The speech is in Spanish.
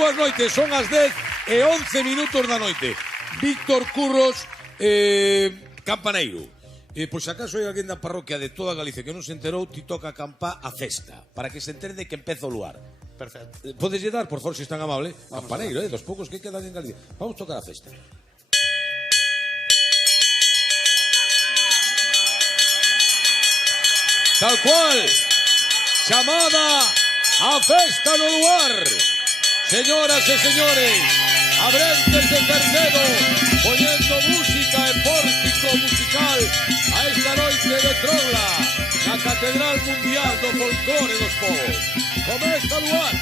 boas noites, son as 10:11 da noite. Víctor Curros, campaneiro. Pois acaso hai alguén da parroquia de toda Galicia que non se enterou, ti toca campá a festa, para que se entende que empeza o luar. Perfecto. Podes lle dar, por favor, se están amable, campaneiro, dos poucos que quedan en Galicia. Vamos tocar a festa. Tal cual, chamada a festa no luar. Señoras e señores, abrentes de Cernedo, poñendo música e pórtico musical a esta noite de Trogla, na Catedral Mundial do Folclore dos Povos. Comeza o luar.